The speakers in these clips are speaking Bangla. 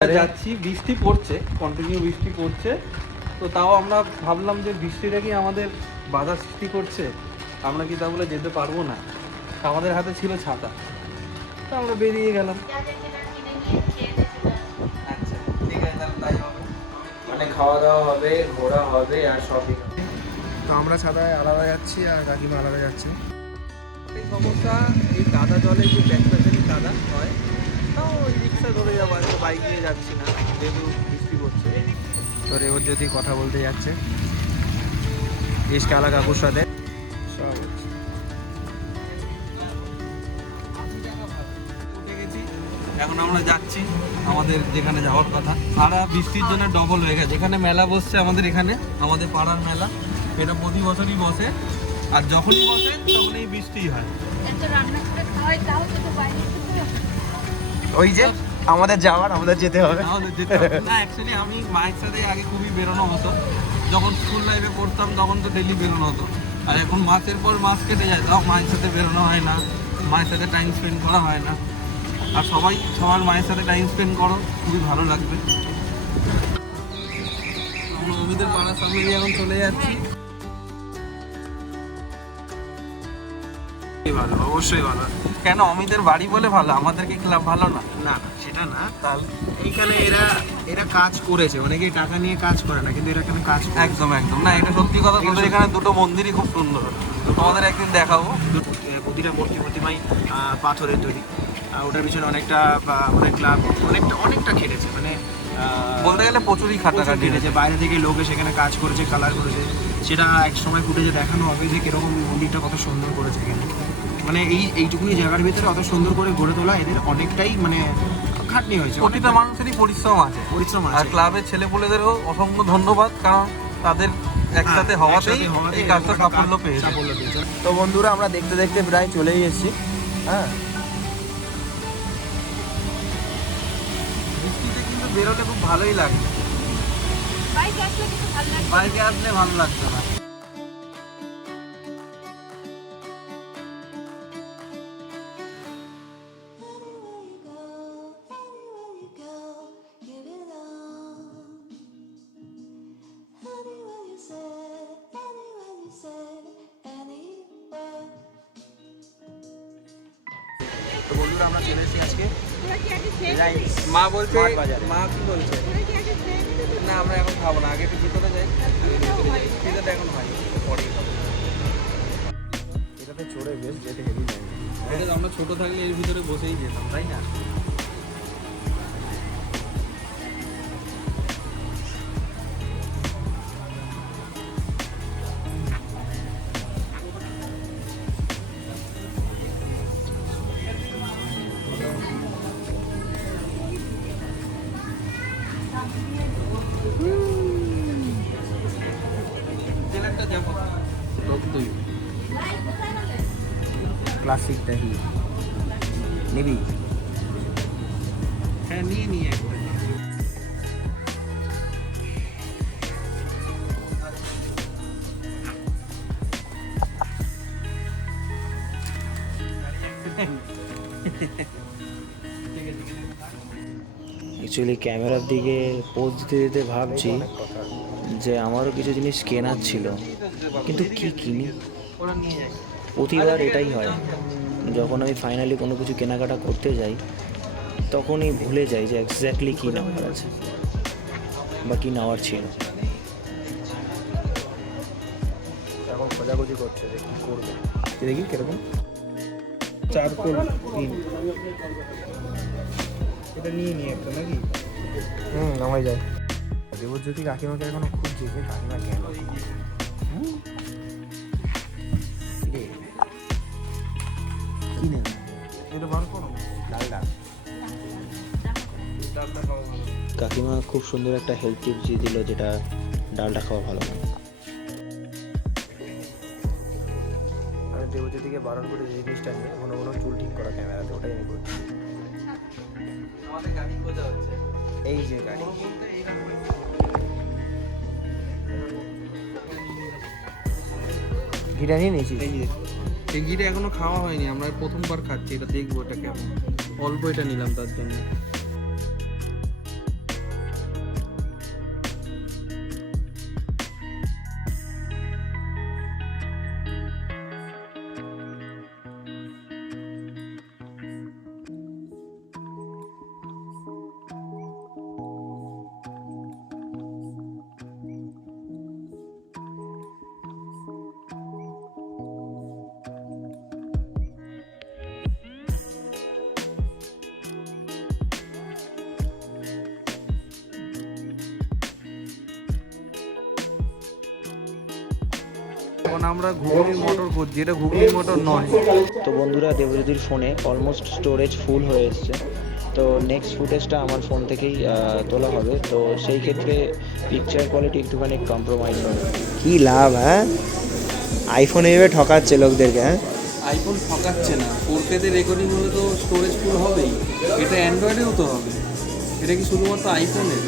যাচ্ছি, বৃষ্টি পড়ছে, কন্টিনিউ বৃষ্টি পড়ছে। তো তাও আমরা ভাবলাম যে বৃষ্টিটা কি আমাদের বাধা সৃষ্টি করছে, আমরা কি তা বলে যেতে পারবো না। আমাদের হাতে ছিল ছাতা, তো আমরা বেরিয়ে গেলাম। আচ্ছা ঠিক আছে, তাহলে তাই হবে। মানে খাওয়া দাওয়া হবে, ঘোরা হবে আর শপিং। তো আমরা ছাতায় আলাদা যাচ্ছি আর কাকিমা আলাদা যাচ্ছে। এই সমস্যা, এই কাদা জলে যে ব্যাকপ্যাচারি কাদা হয়, তাও ওই রিক্সা ধরে যাবো, আজকে বাইক নিয়ে যাচ্ছি না যেহেতু বৃষ্টি পড়ছে। তো রেবত যদি কথা বলতে যাচ্ছে কালা কাকুর সাথে সব হচ্ছে। উঠে গেছি, এখন আমরা যাচ্ছি আমাদের যেখানে যাওয়ার কথা। ভাড়া বৃষ্টির জন্য ডবল হয়ে গেছে। এখানে মেলা বসছে আমাদের, এখানে আমাদের পাড়ার মেলা, এটা প্রতি বছরই বসে। আর যখনই বসে তখনই বৃষ্টি হয়। ওই যে আমাদের যাওয়ার, আমাদের যেতে হবে। আমাদের যেতে হবে না, অ্যাকচুয়ালি আমি মায়ের সাথে আগে খুবই বেরোনো হতো। যখন স্কুল লাইফে পড়তাম তখন তো ডেলি বেরোনো হতো। আর এখন মাসের পর মাস কেটে যায়, তাও মায়ের সাথে বেরোনো হয় না, মায়ের সাথে টাইম স্পেন্ড করা হয় না। আর সবার মায়ের সাথে টাইম স্পেন্ড করো, খুবই ভালো লাগবে। আমরা অমিতের পাড়ার সামনে দিয়ে এখন চলে যাচ্ছি। ভালো, অবশ্যই ভালো। কেন, অমিতের বাড়ি বলে ভালো, আমাদেরকে ক্লাব ভালো না? না না, সেটা না। তাহলে এইখানে এরা কাজ করেছে, অনেকেই টাকা নিয়ে কাজ করে না, কিন্তু এরা এখানে কাজ করে। একদম একদম, না এটা সত্যি কথা। তোদের এখানে দুটো মন্দিরই খুব সুন্দর, তোমাদের একদিন দেখাবো। প্রতিটা প্রতিমাই পাথরের তৈরি। ওটার পিছনে অনেক ক্লাব অনেকটা খেটেছে, মানে বলতে গেলে প্রচুরই খাটাখাটি খেটেছে। বাইরে থেকে লোক এসে এখানে কাজ করেছে, কালার করেছে। সেটা এক সময় ফুটেজে দেখানো হবে যে কিরকম মন্দিরটা কত সুন্দর করেছে এখানে। মানে এইটুকুনি জায়গার ভিতরে অত সুন্দর করে গড়ে তোলা এদের অনেকটাই মানে খাটনি হয়েছে। প্রতিটা মানুষেরই পরিশ্রম আছে, আর ক্লাবের ছেলেপুলেদেরও অসংখ্য ধন্যবাদ, কারণ তাদের একসাথে হওয়াতেই এই কাজটা সাফল্য পেয়েছে। তো বন্ধুরা, আমরা দেখতে দেখতে প্রায় চলেই এসেছি। হ্যাঁ, বৃষ্টিতে কিন্তু বেরোতে খুব ভালোই লাগবে, বাইকে আসলে ভালো লাগতো না। তো বন্ধুরা, আমরা চলে এসেছি আজকে মা বলছে, স্মার্ট বাজারে। মা কি বলছে, না আমরা এখন খাবো না, আগে একটু ভিতরে যাই। ভিতরে এখন হয়, পরেই খাবো। এটাতে চড়ে বেশ যেতে হেভি যায়। এটা আমরা ছোট থাকলে এর ভিতরে বসেই যেতাম, তাই না? তেলেরটা দেখো, রক্তই ক্লাসিক দাহি নিবি। হ্যাঁ, নিয়ে একবার। অ্যাকচুয়ালি ক্যামেরার দিকে পোজ দিতে দিতে ভাবছি যে আমারও কিছু জিনিস কেনার ছিল, কিন্তু কি কিনি। ওরা নিয়ে যাই। প্রতিবার এটাই হয়, যখন আমি ফাইনালি কোনো কিছু কেনাকাটা করতে যাই তখনই ভুলে যাই যে এক্স্যাক্টলি কী নেওয়ার আছে বা কী নেওয়ার ছিল। এখন খোঁজাখুঁজি করছে যে কী করবে। দেখি কিরকম চারকোল তিন, এটা নিয়ে একটা নাকি। নামাই যায়। দেবজ্যোতি কাকিমাকে এখনো খুঁজছে যে কাকিমা কেন। কি নেবে এটা বার করো। ডালটা খাওয়া ভালো। কাকিমা খুব সুন্দর একটা হেলথ টিপস দিয়ে দিল, যেটা ডালটা খাওয়া ভালো না। আমি দেবজ্যোতিকে বারণ করে যে জিনিসটা নিয়ে ঘন ঘন চুল ঠিক করা ক্যামেরাতে, ওটাই আমি করছি। আমাদের গাড়ি খোঁজা হচ্ছে, এই যে গাড়ি। ঘিটা নিয়ে নিয়েছি। এই ঘিটা এখনো খাওয়া হয়নি, আমরা প্রথমবার খাচ্ছি, এটা দেখবো এটা কেমন। অল্প এটা নিলাম তার জন্য। এখন আমরা ঘুগনির মোটর করছি, এটা ঘুগনির মোটর নয়। তো বন্ধুরা, দেবজ্যোতির ফোনে অলমোস্ট স্টোরেজ ফুল হয়ে এসছে। তো নেক্সট ফুটেজটা আমার ফোন থেকেই তোলা হবে, তো সেই ক্ষেত্রে পিকচার কোয়ালিটি একটুখানি কম্প্রোমাইজ হবে। কি লাভ, হ্যাঁ আইফোন এভাবে ঠকাচ্ছে লোকদেরকে, হ্যাঁ আইফোন ঠকাচ্ছে না, 4K রেকর্ডিং হলে তো স্টোরেজ ফুল হবেই, এটা অ্যান্ড্রয়েডেও তো হবে। এটা কি শুধুমাত্র আইফোনের?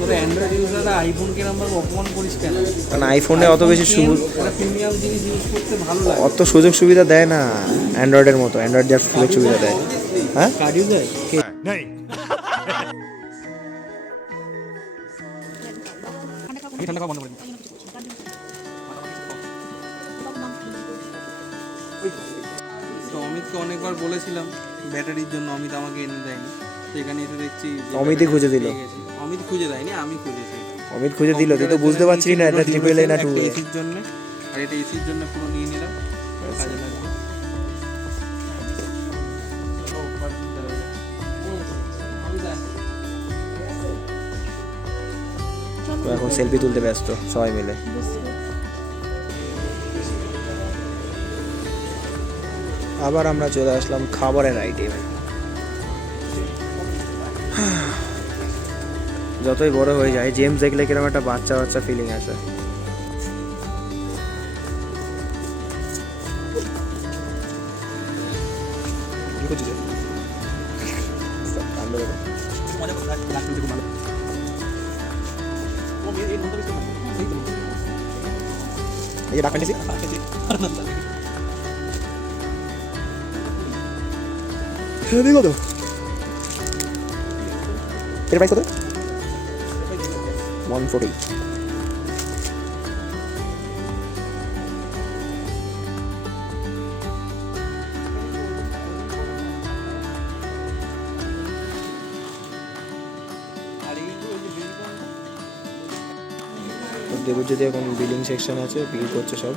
তোরা অ্যান্ড্রয়েড ইউজাররা আইফোনকে নাম্বার অপমান করিস কেন? কারণ আইফোনে অত বেশি এটা প্রিমিয়াম জিনিস ইউজ করতে ভালো লাগে। অত সুযোগ সুবিধা দেয় না অ্যান্ড্রয়েডের মতো। অ্যান্ড্রয়েড যা সুযোগ সুবিধা দেয়, হ্যাঁ কার্ড ইউজার ঠান্ডা খাওয়া বন্ধ করে দিই। তো অমিতকে অনেকবার বলেছিলাম ব্যাটারির জন্য, অমিত আমাকে এনে দেয়নি। তো এখানে এসে দেখছি যে অমিতই খুঁজে দিল। পেয়ে গেছি। অমিত খুঁজে দেয়নি, আমি খুঁজেছি। অমিত খুঁজে দিল, তুই তো বুঝতে পারছিলি না এটা ট্রিপল এ না টু এ। এসির জন্য, আর এটা এসির জন্য পুরো নিয়ে নিলাম, কাজে লাগবে। তো এখন সেলফি তুলতে ব্যস্ত সবাই মিলে। আবার আমরা চলে আসলাম খাবারের আইটেমে। যতই বড় হয়ে যায়, জেমস দেখলে কিরকম একটা বাচ্চা বাচ্চা ফিলিং আসে। এই যে ডাক ফ্যান্টাসি কত? এর প্রাইস কত? 140। দেবজ্যোতি এখন বিলিং সেকশন আছে, বিল করছে সব।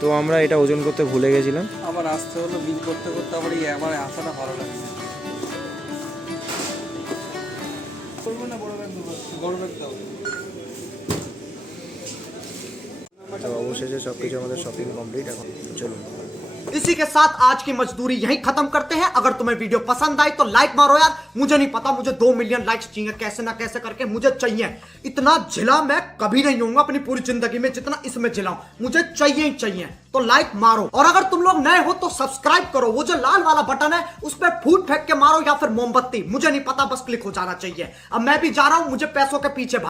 তো আমরা এটা ওজন করতে ভুলে গেছিলাম। আবার আসতে হলো বিল করতে করতে, আবার এই আবার আসাটা ভালো লাগে না। করবো না, বড় ব্যাগ দেবো, বড় ব্যাগ দাও। তো অবশেষে সবকিছু আমাদের শপিং কমপ্লিট। এখন চলুন। इसी के साथ आज की मजदूरी यहीं खत्म करते हैं। अगर तुम्हें वीडियो पसंद आई तो लाइक मारो यार। मुझे नहीं पता, मुझे 2 मिलियन लाइक्स चाहिए, कैसे ना कैसे करके मुझे चाहिए। इतना झिला मैं कभी नहीं होऊंगा अपनी पूरी जिंदगी में जितना इसमें झिला हूं। मुझे चाहिए ही चाहिए। तो लाइक मारो, और अगर तुम लोग नए हो तो सब्सक्राइब करो। वो जो लाल वाला बटन है उस पर फूट फेंक के मारो, या फिर मोमबत्ती, मुझे नहीं पता, बस क्लिक हो जाना चाहिए। अब मैं भी जा रहा हूं, मुझे पैसों के पीछे